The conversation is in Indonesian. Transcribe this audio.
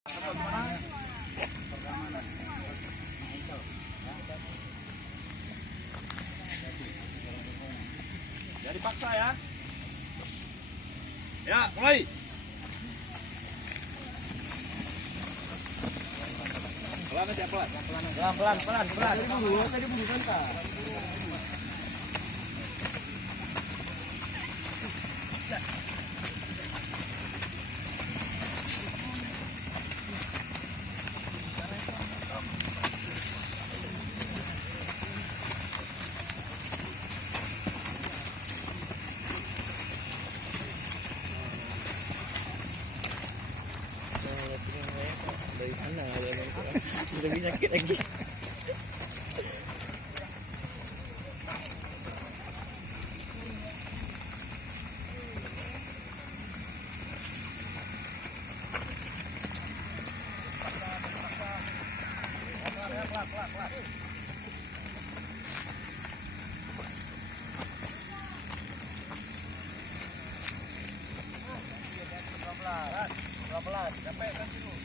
Jadi paksa ya. Ya, mulai. Pelan aja, pelan. Pelan. Tadi dulu bentar. Dari sana lebih sakit lagi. Pelan, capek kan dulu.